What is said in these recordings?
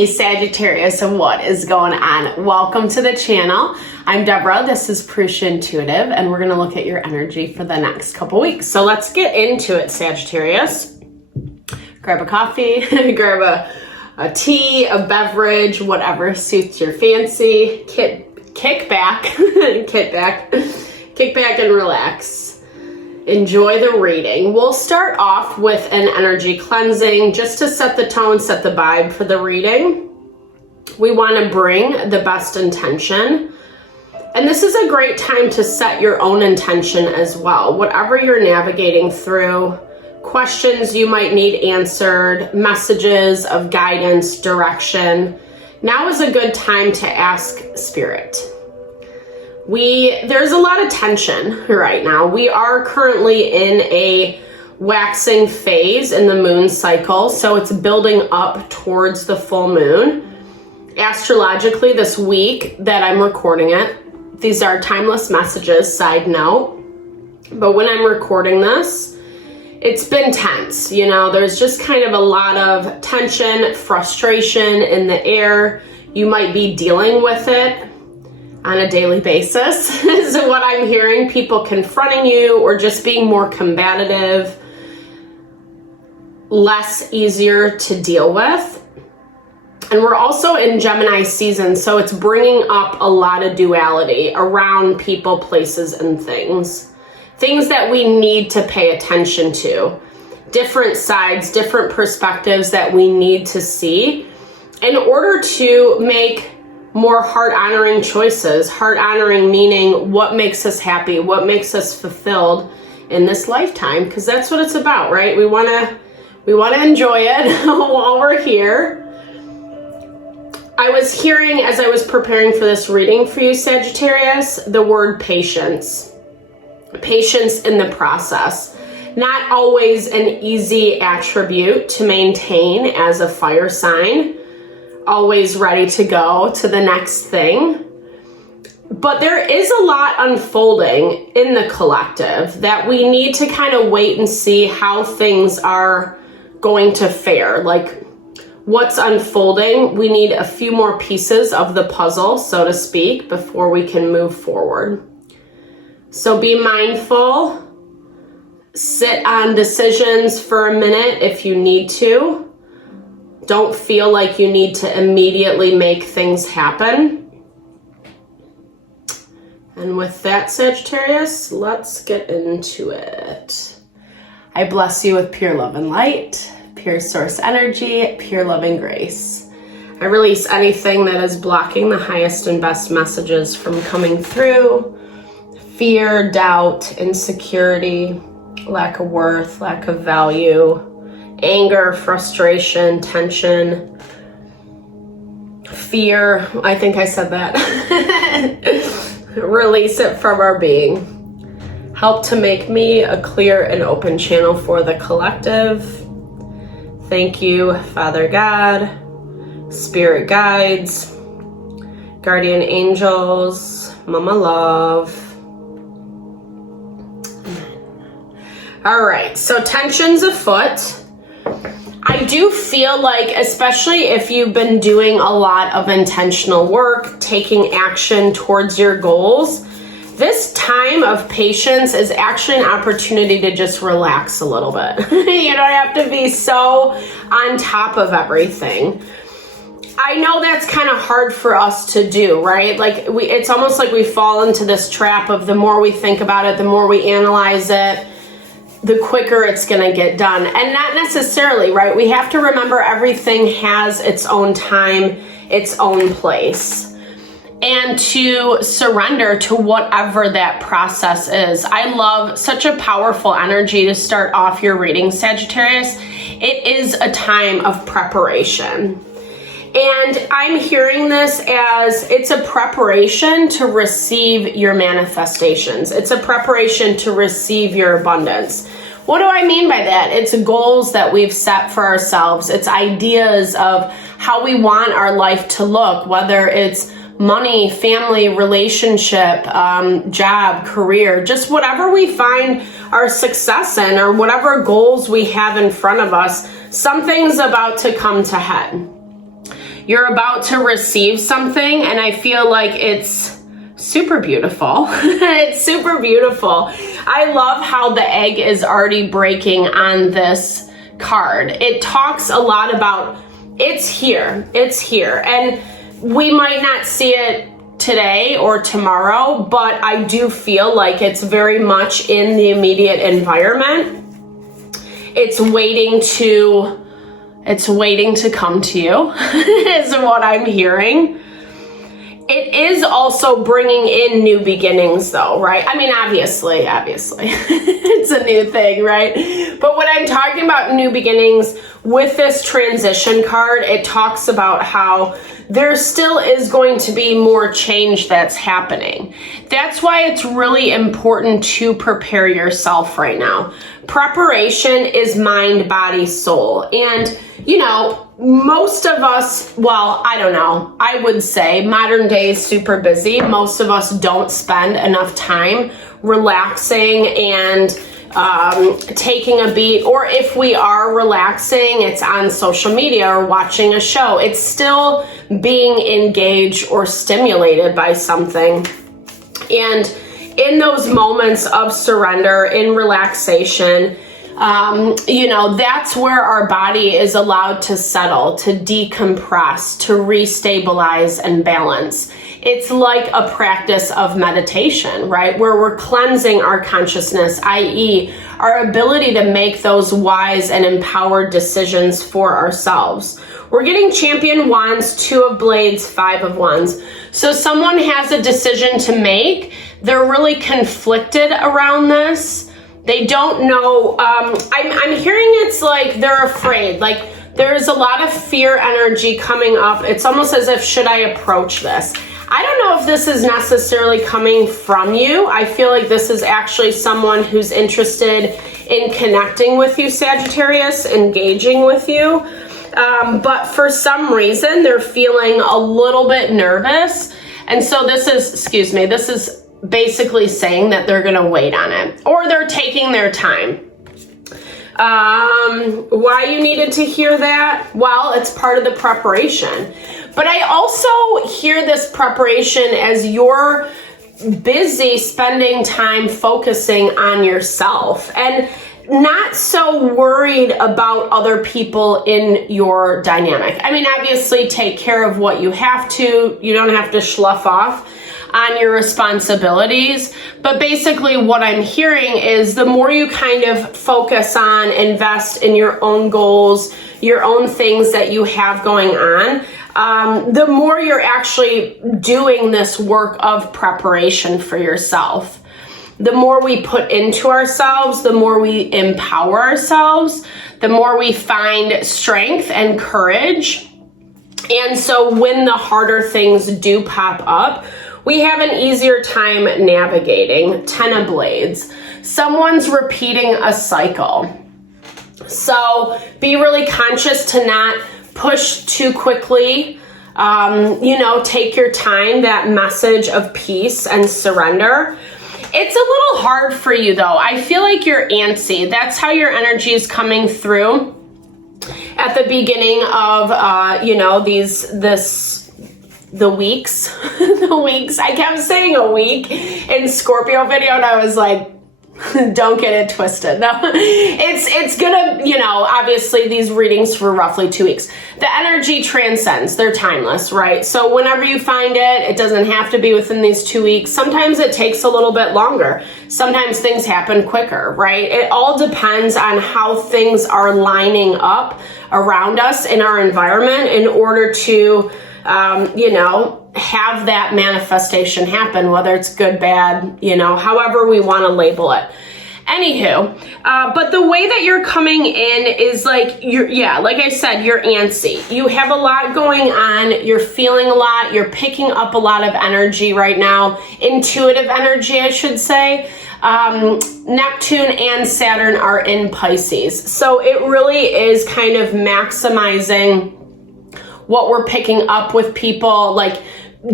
Hey Sagittarius, what is going on? Welcome to the channel. I'm Deborah, this is Purusha Intuitive, and we're going to look at your energy for the next couple weeks. So let's get into it, Sagittarius. Grab a coffee, grab a tea, a beverage, whatever suits your fancy. Kick back, kick back and relax. Enjoy the reading. We'll start off with an energy cleansing just to set the tone, set the vibe for the reading. We want to bring the best intention. And this is a great time to set your own intention as well. Whatever you're navigating through, questions you might need answered, messages of guidance, direction. Now is a good time to ask Spirit. There's a lot of tension right now. We are currently in a waxing phase in the moon cycle, so it's building up towards the full moon. Astrologically, this week that I'm recording it, these are timeless messages, side note, but when I'm recording this, it's been tense. You know, there's just kind of a lot of tension, frustration in the air. You might be dealing with it on a daily basis is what I'm hearing. People confronting you or just being more combative, less easier to deal with. And we're also in Gemini season, so it's bringing up a lot of duality around people, places, and things. Things that we need to pay attention to. Different sides, different perspectives that we need to see in order to make more heart-honoring choices. Heart-honoring meaning what makes us happy, what makes us fulfilled in this lifetime, because that's what it's about, right? We want to enjoy it while we're here. I was hearing, as I was preparing for this reading for you, Sagittarius, the word patience. Patience in the process. Not always an easy attribute to maintain as a fire sign. Always ready to go to the next thing. But there is a lot unfolding in the collective that we need to kind of wait and see how things are going to fare. Like what's unfolding, we need a few more pieces of the puzzle, so to speak, before we can move forward. So be mindful. Sit on decisions for a minute if you need to. Don't feel like you need to immediately make things happen. And with that, Sagittarius, let's get into it. I bless you with pure love and light, pure source energy, pure love and grace. I release anything that is blocking the highest and best messages from coming through. Fear, doubt, insecurity, lack of worth, lack of value, anger, frustration, tension, fear. I think I said that. Release it from our being. Help to make me a clear and open channel for the collective. Thank you, Father God, Spirit guides, guardian angels, Mama Love. All right, so tension's afoot. I do feel like, especially if you've been doing a lot of intentional work, taking action towards your goals, this time of patience is actually an opportunity to just relax a little bit. You don't have to be so on top of everything. I know that's kind of hard for us to do, right? Like it's almost like we fall into this trap of the more we think about it, the more we analyze it, the quicker it's going to get done. And not necessarily, right? We have to remember everything has its own time, its own place. And to surrender to whatever that process is. I love such a powerful energy to start off your reading, Sagittarius. It is a time of preparation. And I'm hearing this as it's a preparation to receive your manifestations. It's a preparation to receive your abundance. What do I mean by that? It's goals that we've set for ourselves. It's ideas of how we want our life to look, whether it's money, family, relationship, job, career, just whatever we find our success in or whatever goals we have in front of us, something's about to come to head. You're about to receive something, and I feel like it's super beautiful. It's super beautiful. I love how the egg is already breaking on this card. It talks a lot about it's here, and we might not see it today or tomorrow, but I do feel like it's very much in the immediate environment. It's waiting to come to you, is what I'm hearing. It is also bringing in new beginnings though, right? I mean, obviously, it's a new thing, right? But when I'm talking about new beginnings with this transition card, it talks about how there still is going to be more change that's happening. That's why it's really important to prepare yourself right now. Preparation is mind, body, soul. And, you know, most of us, well, I don't know, I would say modern day is super busy. Most of us don't spend enough time relaxing and taking a beat, or if we are relaxing, it's on social media or watching a show. It's still being engaged or stimulated by something. And in those moments of surrender, in relaxation, you know, that's where our body is allowed to settle, to decompress, to restabilize and balance. It's like a practice of meditation, right? Where we're cleansing our consciousness, i.e., our ability to make those wise and empowered decisions for ourselves. We're getting Champion Wands, 2 of Blades, 5 of Wands. So someone has a decision to make. They're really conflicted around this. They don't know. I'm hearing it's like they're afraid. Like there's a lot of fear energy coming up. It's almost as if, should I approach this? I don't know if this is necessarily coming from you. I feel like this is actually someone who's interested in connecting with you, Sagittarius, engaging with you. But for some reason, they're feeling a little bit nervous. And so this is basically saying that they're going to wait on it, or they're taking their time. Why you needed to hear that? Well, it's part of the preparation. But I also hear this preparation as you're busy spending time focusing on yourself and not so worried about other people in your dynamic. I mean, obviously take care of what you have to. You don't have to slough off on your responsibilities. But basically what I'm hearing is the more you kind of focus on, invest in your own goals, your own things that you have going on, the more you're actually doing this work of preparation for yourself. The more we put into ourselves, the more we empower ourselves, the more we find strength and courage. And so when the harder things do pop up, we have an easier time navigating. 10 of Blades. Someone's repeating a cycle. So be really conscious to not push too quickly. You know, take your time, that message of peace and surrender. It's a little hard for you though. I feel like you're antsy. That's how your energy is coming through at the beginning of, you know, the weeks, I kept saying a week in Scorpio video and I was like, don't get it twisted. No, it's gonna, you know, obviously these readings for roughly 2 weeks. The energy transcends, they're timeless, right? So whenever you find it, it doesn't have to be within these 2 weeks. Sometimes it takes a little bit longer. Sometimes things happen quicker, right? It all depends on how things are lining up around us in our environment in order to, you know, have that manifestation happen, whether it's good, bad, you know, however we want to label it. Anywho, but the way that you're coming in is like, like I said, you're antsy. You have a lot going on. You're feeling a lot. You're picking up a lot of energy right now. Intuitive energy, I should say. Neptune and Saturn are in Pisces. So it really is kind of maximizing what we're picking up with people, like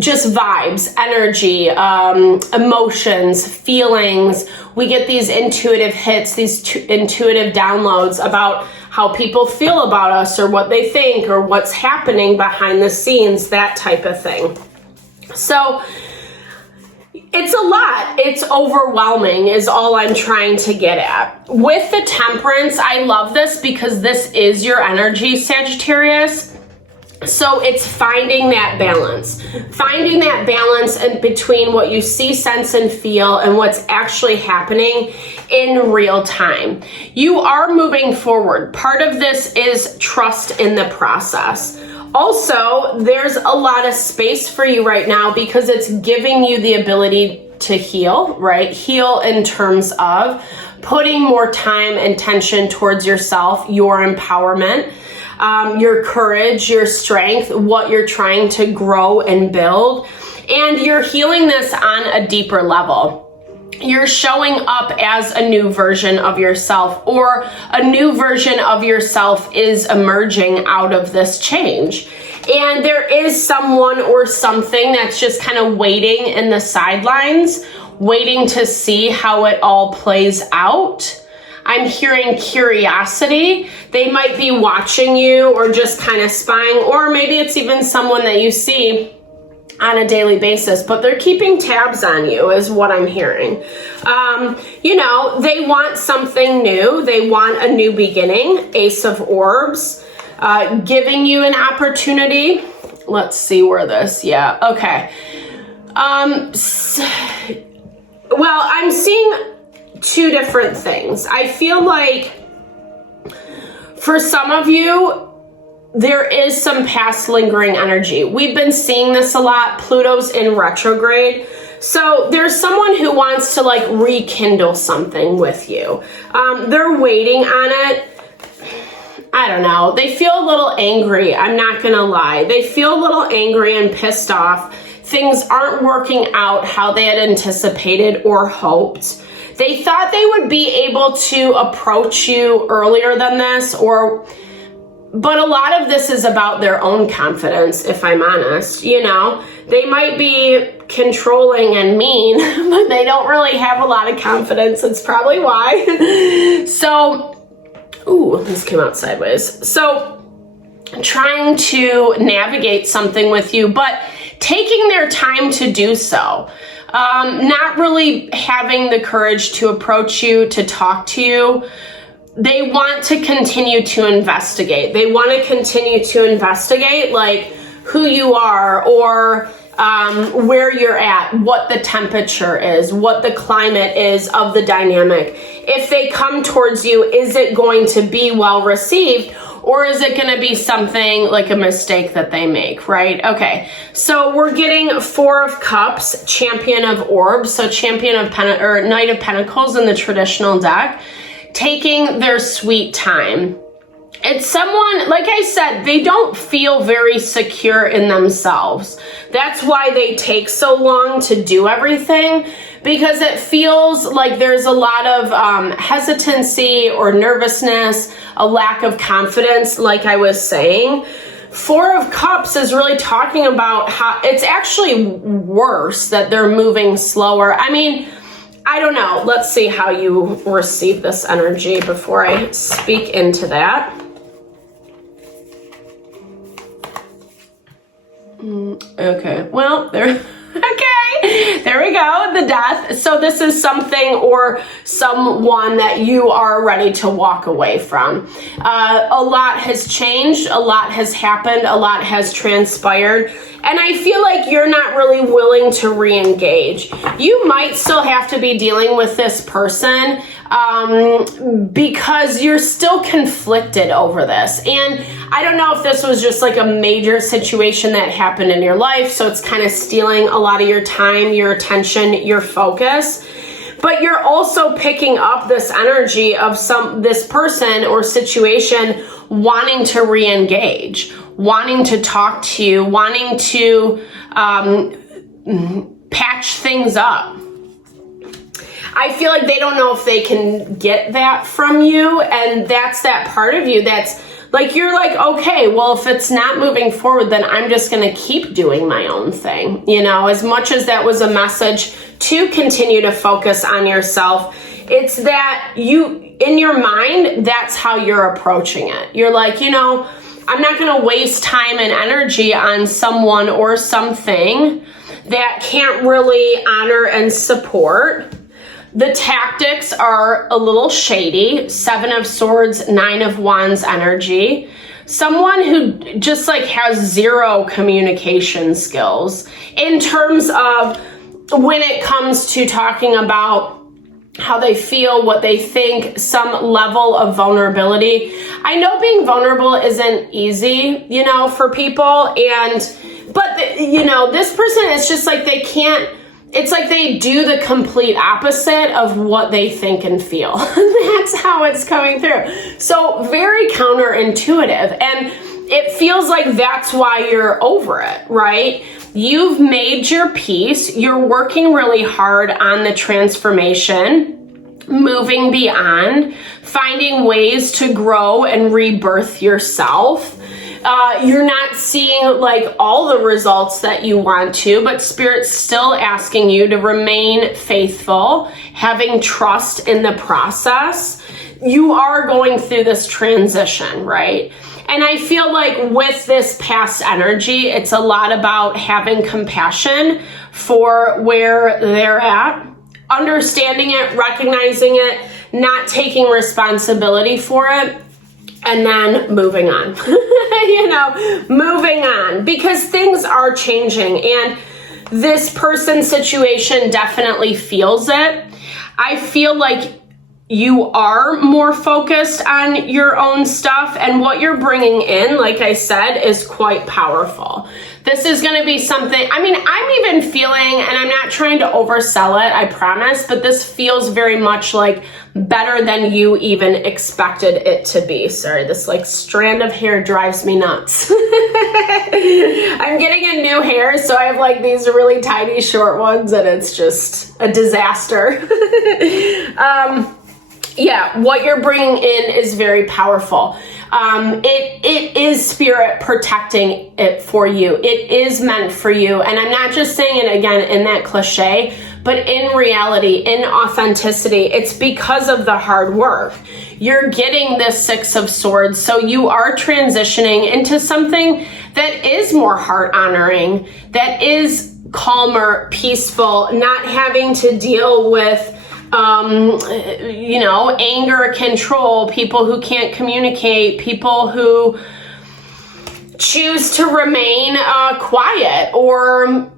just vibes, energy, emotions, feelings. We get these intuitive hits, these intuitive downloads about how people feel about us or what they think or what's happening behind the scenes, that type of thing. So it's a lot. It's overwhelming is all I'm trying to get at. With the Temperance, I love this because this is your energy, Sagittarius. So it's finding that balance. Finding that balance in between what you see, sense, and feel and what's actually happening in real time. You are moving forward. Part of this is trust in the process. Also, there's a lot of space for you right now because it's giving you the ability to heal, right? Heal in terms of putting more time and attention towards yourself, your empowerment, your courage, your strength, what you're trying to grow and build. And you're healing this on a deeper level. You're showing up as a new version of yourself, or a new version of yourself is emerging out of this change. And there is someone or something that's just kind of waiting in the sidelines, waiting to see how it all plays out. I'm hearing curiosity. They might be watching you or just kind of spying, or maybe it's even someone that you see on a daily basis, but they're keeping tabs on you is what I'm hearing. You know, they want something new. They want a new beginning. Ace of Orbs, giving you an opportunity. Let's see where this, yeah, okay. Well, I'm seeing two different things. I feel like for some of you, there is some past lingering energy. We've been seeing this a lot. Pluto's in retrograde. So there's someone who wants to like rekindle something with you. They're waiting on it. I don't know. They feel a little angry. I'm not going to lie. They feel a little angry and pissed off. Things aren't working out how they had anticipated or hoped. They thought they would be able to approach you earlier than this, but a lot of this is about their own confidence, if I'm honest. You know, they might be controlling and mean, but they don't really have a lot of confidence. It's probably why. So, ooh, this came out sideways. So, trying to navigate something with you, but taking their time to do so. Not really having the courage to approach you, to talk to you. They want to continue to investigate. They want to continue to investigate like who you are, or where you're at, what the temperature is, what the climate is of the dynamic. If they come towards you, is it going to be well received? Or is it going to be something like a mistake that they make, right? Okay, so we're getting Four of Cups, Champion of Orbs, so Champion of Knight of Pentacles in the traditional deck, taking their sweet time. It's someone, like I said, they don't feel very secure in themselves. That's why they take so long to do everything, because it feels like there's a lot of hesitancy or nervousness, a lack of confidence, like I was saying. Four of Cups is really talking about how it's actually worse that they're moving slower. I mean, I don't know. Let's see how you receive this energy before I speak into that. Okay, well, there we go, the Death. So this is something or someone that you are ready to walk away from. A lot has changed, a lot has happened, a lot has transpired, and I feel like you're not really willing to re-engage. You might still have to be dealing with this person because you're still conflicted over this. And I don't know if this was just like a major situation that happened in your life, so it's kind of stealing a lot of your time, your attention, your focus. But you're also picking up this energy of this person or situation wanting to re-engage, wanting to talk to you, wanting to patch things up. I feel like they don't know if they can get that from you, and that's that part of you that's like, you're like, okay, well, if it's not moving forward, then I'm just going to keep doing my own thing. You know, as much as that was a message to continue to focus on yourself, It's that you, in your mind, that's how you're approaching it. You're like, you know, I'm not going to waste time and energy on someone or something that can't really honor and support. The tactics are a little shady. 7 of Swords, 9 of Wands energy. Someone who just like has zero communication skills in terms of when it comes to talking about how they feel, what they think, some level of vulnerability. I know being vulnerable isn't easy, you know, for people. But you know, this person is just like, they can't, it's like they do the complete opposite of what they think and feel. That's how it's coming through. So very counterintuitive. And it feels like that's why you're over it, right? You've made your peace. You're working really hard on the transformation, moving beyond, finding ways to grow and rebirth yourself. You're not seeing like all the results that you want to, but Spirit's still asking you to remain faithful, having trust in the process. You are going through this transition, right? And I feel like with this past energy, it's a lot about having compassion for where they're at, understanding it, recognizing it, not taking responsibility for it, and then moving on, you know, moving on, because things are changing and this person's situation definitely feels it. I feel like you are more focused on your own stuff, and what you're bringing in, like I said, is quite powerful. This is going to be something, I mean, I'm even feeling, and I'm not trying to oversell it, I promise, but this feels very much like better than you even expected it to be. Sorry, this like strand of hair drives me nuts. I'm getting a new hair, so I have like these really tiny short ones, and it's just a disaster. Yeah, what you're bringing in is very powerful. It is Spirit protecting it for you. It is meant for you. And I'm not just saying it again in that cliche, but in reality, in authenticity, it's because of the hard work. You're getting this 6 of Swords, so you are transitioning into something that is more heart honoring, that is calmer, peaceful, not having to deal with you know, anger, control, people who can't communicate, people who choose to remain quiet or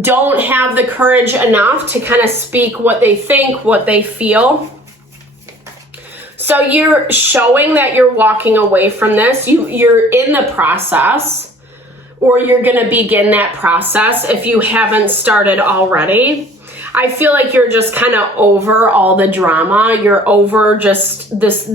don't have the courage enough to kind of speak what they think, what they feel. So you're showing that you're walking away from this. You're in the process, or you're going to begin that process if you haven't started already. I feel like you're just kind of over all the drama. You're over just this,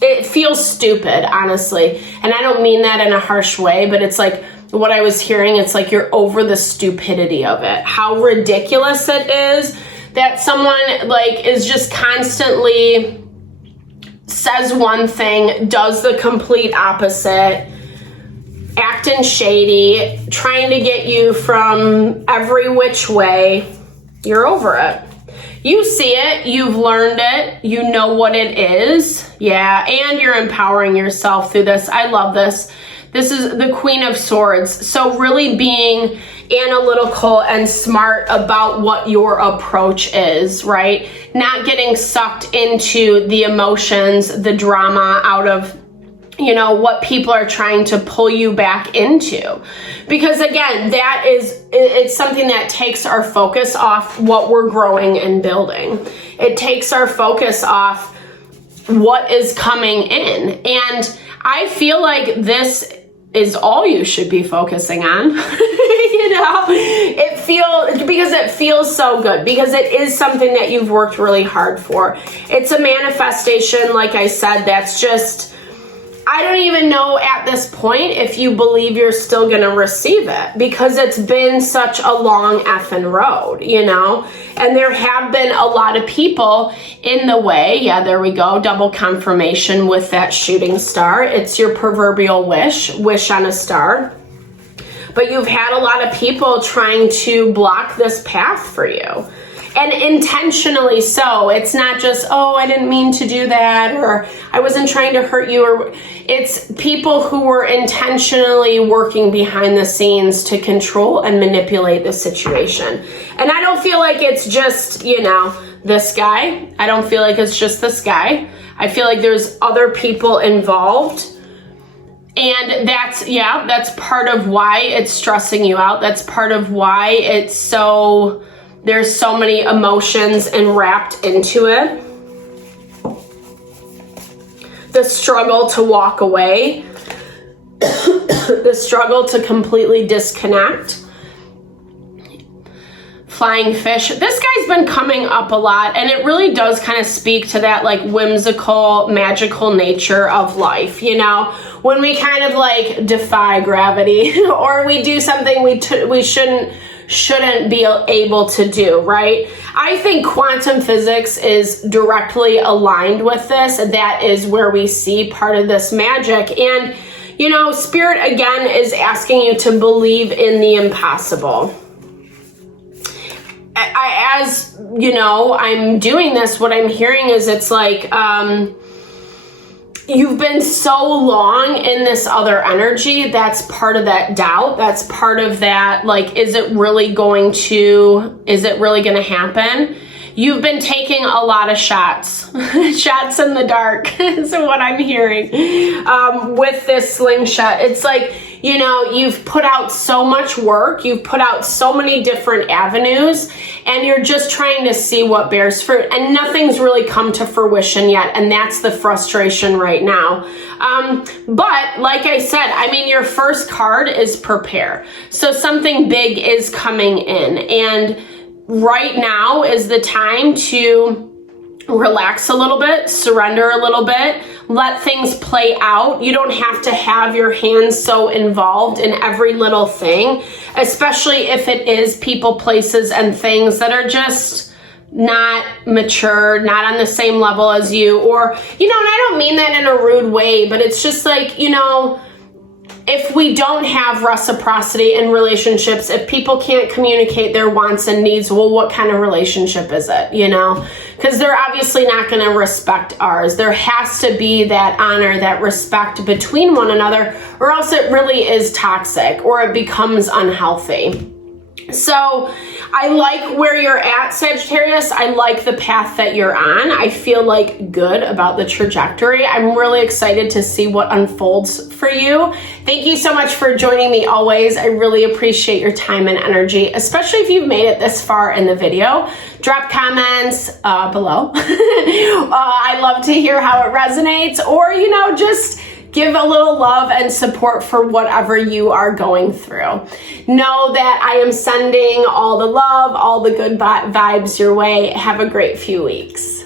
it feels stupid, honestly. And I don't mean that in a harsh way, but it's like what I was hearing. It's like you're over the stupidity of it. How ridiculous it is that someone like is just constantly says one thing, does the complete opposite, acting shady, trying to get you from every which way. You're over it. You see it, you've learned it, you know what it is. Yeah, and you're empowering yourself through this. I love this. This is the Queen of Swords. So really being analytical and smart about what your approach is, right? Not getting sucked into the emotions, the drama out of, you know, what people are trying to pull you back into. Because again, that is, it's something that takes our focus off what we're growing and building. It takes our focus off what is coming in. And I feel like this is all you should be focusing on. You know, because it feels so good, because it is something that you've worked really hard for. It's a manifestation, like I said, that's just, I don't even know at this point if you believe you're still going to receive it, because it's been such a long effing road, you know, and there have been a lot of people in the way. Yeah, there we go. Double confirmation with that shooting star. It's your proverbial wish on a star. But you've had a lot of people trying to block this path for you. And intentionally so. It's not just, oh, I didn't mean to do that, or I wasn't trying to hurt you, or it's people who were intentionally working behind the scenes to control and manipulate the situation. And I don't feel like it's just, you know, this guy. I don't feel like it's just this guy. I feel like there's other people involved. And that's part of why it's stressing you out. That's part of why it's so, there's so many emotions enwrapped into it. The struggle to walk away, the struggle to completely disconnect. Flying fish. This guy's been coming up a lot, and it really does kind of speak to that like whimsical, magical nature of life, you know, when we kind of like defy gravity or we do something we shouldn't be able to do, right? I think quantum physics is directly aligned with this. That is where we see part of this magic. And, you know, Spirit again is asking you to believe in the impossible. As you know, I'm doing this, what I'm hearing is it's like, you've been so long in this other energy. That's part of that doubt. That's part of that, like, is it really going to happen? You've been taking a lot of shots in the dark is what I'm hearing with this slingshot. It's like, you know, you've put out so much work, you've put out so many different avenues, and you're just trying to see what bears fruit, and nothing's really come to fruition yet, and that's the frustration right now. But like I said, I mean, your first card is prepare. So something big is coming in, and right now is the time to relax a little bit, surrender a little bit, let things play out. You don't have to have your hands so involved in every little thing, especially if it is people, places, and things that are just not mature, not on the same level as you, or, you know, and I don't mean that in a rude way, but it's just like, you know, if we don't have reciprocity in relationships, if people can't communicate their wants and needs, well, what kind of relationship is it, you know? Because they're obviously not going to respect ours. There has to be that honor, that respect between one another, or else it really is toxic or it becomes unhealthy. So I like where you're at, Sagittarius. I like the path that you're on. I feel like good about the trajectory. I'm really excited to see what unfolds for you. Thank you so much for joining me always. I really appreciate your time and energy, especially if you've made it this far in the video. Drop comments below. I love to hear how it resonates, or, you know, just give a little love and support for whatever you are going through. Know that I am sending all the love, all the good vibes your way. Have a great few weeks.